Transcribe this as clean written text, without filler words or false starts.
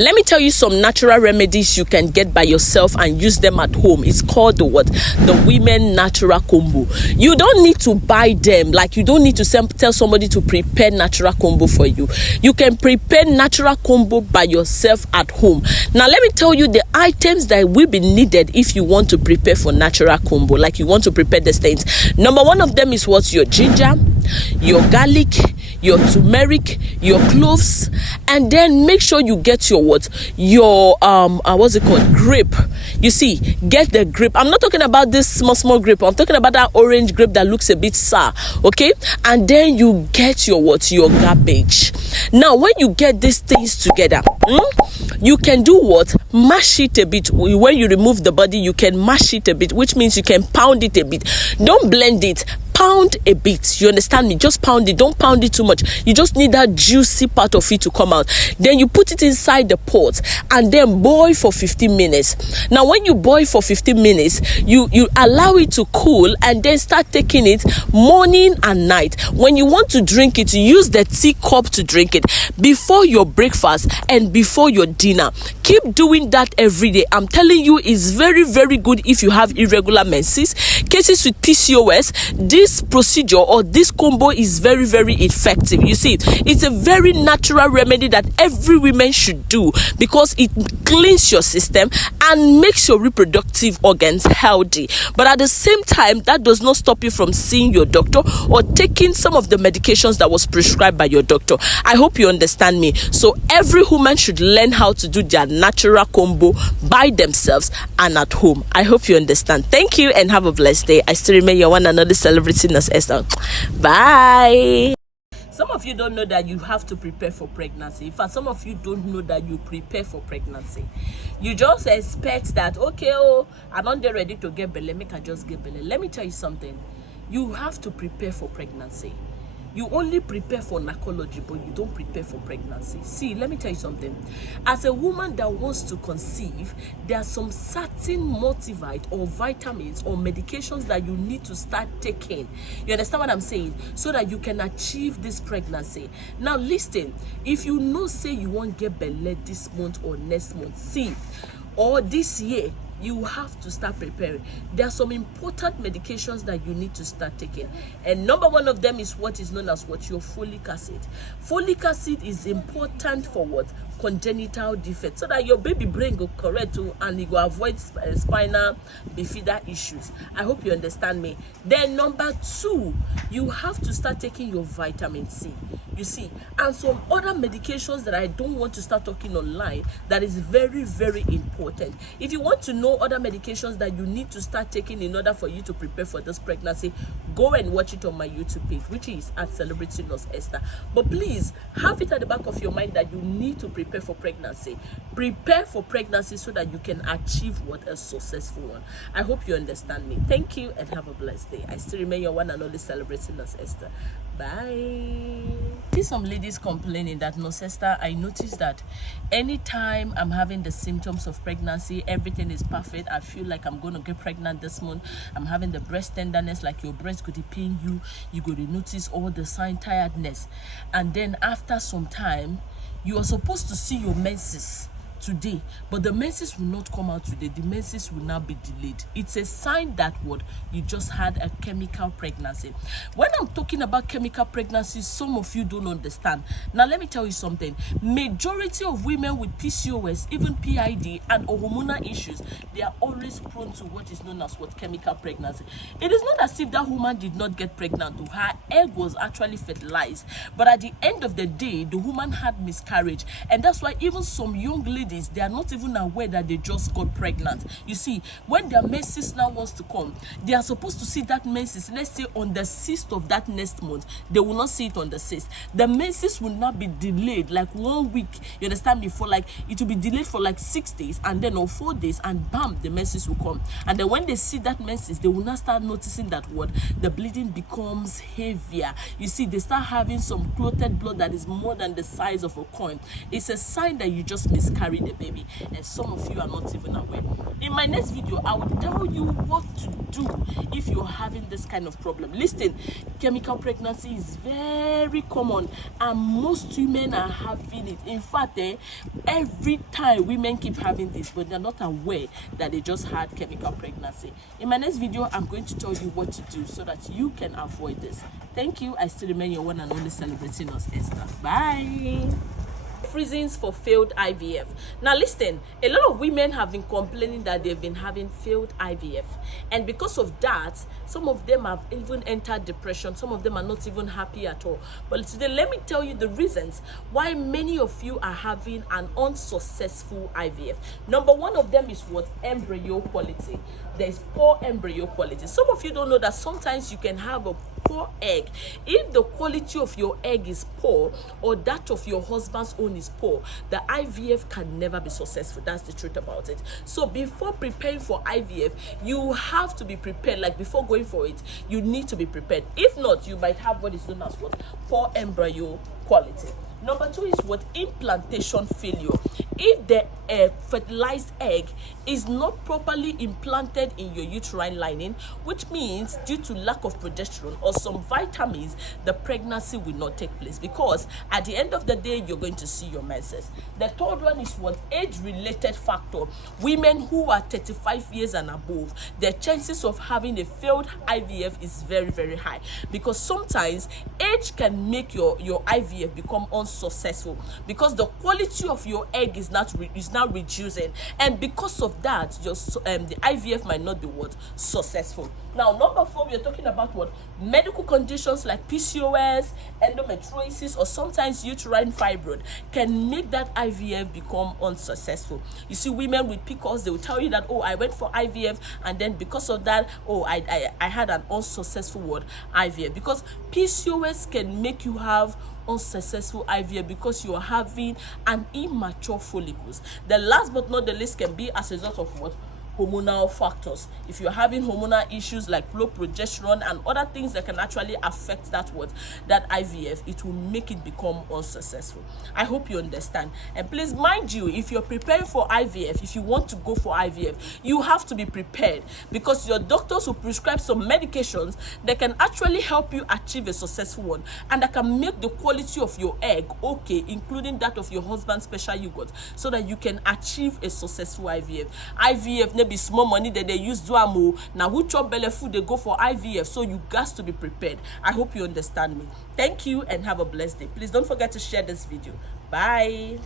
Let me tell you some natural remedies you can get by yourself and use them at home. It's called the women natural combo. You don't need to buy them. Like, you don't need to tell somebody to prepare natural combo for you. You can prepare natural combo by yourself at home. Now let me tell you the items that will be needed if you want to prepare for natural combo, like you want to prepare the stains. Number one of them is your ginger, your garlic, your turmeric, your cloves, and then make sure you get your grape. You see, get the grape. I'm not talking about this small grape. I'm talking about that orange grape that looks a bit sour. Okay, and then you get your garbage. Now when you get these things together, you can do mash it a bit. When you remove the body, you can mash it a bit, which means you can pound it a bit. Don't blend it. Pound a bit. You understand me? Just pound it. Don't pound it too much. You just need that juicy part of it to come out. Then you put it inside the pot and then boil for 15 minutes. Now when you boil for 15 minutes, you allow it to cool and then start taking it morning and night. When you want to drink it, use the teacup to drink it before your breakfast and before your dinner. Keep doing that every day. I'm telling you, it's very, very good if you have irregular menses, cases with PCOS. This procedure or this combo is very, very effective. You see, it's a very natural remedy that every woman should do because it cleans your system and makes your reproductive organs healthy. But at the same time, that does not stop you from seeing your doctor or taking some of the medications that was prescribed by your doctor. I hope you understand me. So every woman should learn how to do their natural combo by themselves and at home. I hope you understand. Thank you and have a blessed day. I still remain your one and only celebrity, Nurse Esther. Bye. Some of you don't know that you have to prepare for pregnancy. In fact, some of you don't know that you prepare for pregnancy. You just expect that, okay, I'm not ready to get belly, make I just get belly. Let me tell you something. You have to prepare for pregnancy. You only prepare for narcology, but you don't prepare for pregnancy. See, let me tell you something. As a woman that wants to conceive, there are some certain multivite or vitamins or medications that you need to start taking. You understand what I'm saying? So that you can achieve this pregnancy. Now listen, if you know, say you won't get belly this month or next month, see, or this year, you have to start preparing. There are some important medications that you need to start taking. And number one of them is what is known as your folic acid. Folic acid is important for congenital defects, so that your baby brain go correct and it will avoid spinal bifida issues. I hope you understand me. Then number two, you have to start taking your vitamin C. You see, and some other medications that I don't want to start talking online that is very, very important. If you want to know other medications that you need to start taking in order for you to prepare for this pregnancy, go and watch it on my YouTube page, which is at Celebrity Nurse Esther. But please have it at the back of your mind that you need to prepare for pregnancy. Prepare for pregnancy so that you can achieve a successful one. I hope you understand me. Thank you and have a blessed day. I still remain your one and only Celebrity Nurse Esther. Bye. See some ladies complaining that, Nurse Esther, I noticed that anytime I'm having the symptoms of pregnancy, everything is perfect. I feel like I'm going to get pregnant this month. I'm having the breast tenderness, like your breast could pain you. You go to notice all the sign tiredness. And then after some time, you are supposed to see your menses today, but the menses will not come out today. The menses will now be delayed. It's a sign that you just had a chemical pregnancy. When I'm talking about chemical pregnancy, some of you don't understand. Now let me tell you something. Majority of women with PCOS, even PID and hormonal issues, they are always prone to what is known as chemical pregnancy. It is not as if that woman did not get pregnant. Her egg was actually fertilized, but at the end of the day, the woman had miscarriage, and that's why even some young ladies, they are not even aware that they just got pregnant. You see, when their menses now wants to come, they are supposed to see that menses, let's say on the 6th of that next month. They will not see it on the 6th. The menses will not be delayed like 1 week. You understand me? It will be delayed for 6 days, and then on 4 days, and bam, the menses will come. And then when they see that menses, they will not start noticing that the bleeding becomes heavier. You see, they start having some clotted blood that is more than the size of a coin. It's a sign that you just miscarried the baby, and some of you are not even aware. In my next video, I will tell you what to do if you're having this kind of problem. Listen, chemical pregnancy is very common and most women are having it. In fact, every time women keep having this, but they're not aware that they just had chemical pregnancy. In my next video, I'm going to tell you what to do so that you can avoid this. Thank you. I still remain your one and only celebrating us, Esther. Bye. Reasons for failed IVF. Now listen, a lot of women have been complaining that they've been having failed IVF, and because of that, some of them have even entered depression. Some of them are not even happy at all. But today, let me tell you the reasons why many of you are having an unsuccessful IVF. Number one of them is what? Embryo quality. There is poor embryo quality. Some of you don't know that sometimes you can have a poor egg. If the quality of your egg is poor, or that of your husband's own is poor, the IVF can never be successful. That's the truth about it. So before preparing for IVF, you have to be prepared. Like before going for it, you need to be prepared. If not, you might have what is known as what? Poor embryo quality. Number two is what? Implantation failure. If the fertilized egg is not properly implanted in your uterine lining, which means due to lack of progesterone or some vitamins, the pregnancy will not take place, because at the end of the day, you're going to see your menses. The third one is what? Age-related factor. Women who are 35 years and above, their chances of having a failed IVF is very, very high, because sometimes age can make your IVF become unsuccessful, because the quality of your egg is now reducing, and because of that, the IVF might not be what? Successful. Now, number four, we are talking about what? Medical conditions like PCOS, endometriosis, or sometimes uterine fibroid can make that IVF become unsuccessful. You see, women with PCOS, they will tell you that, oh, I went for IVF, and then because of that, oh, I had an unsuccessful IVF, because PCOS can make you have unsuccessful IVF because you are having an immature follicles. The last but not the least can be as a result of what? Hormonal factors. If you're having hormonal issues like low progesterone and other things that can actually affect that IVF, it will make it become unsuccessful. I hope you understand. And please mind you, if you're preparing for IVF, if you want to go for IVF, you have to be prepared, because your doctors will prescribe some medications that can actually help you achieve a successful one, and that can make the quality of your egg okay, including that of your husband's special yogurt, so that you can achieve a successful IVF. IVF be small money that they use do amo. Now who chop belly food, they go for IVF, so you got to be prepared. I hope you understand me. Thank you and have a blessed day. Please don't forget to share this video. Bye.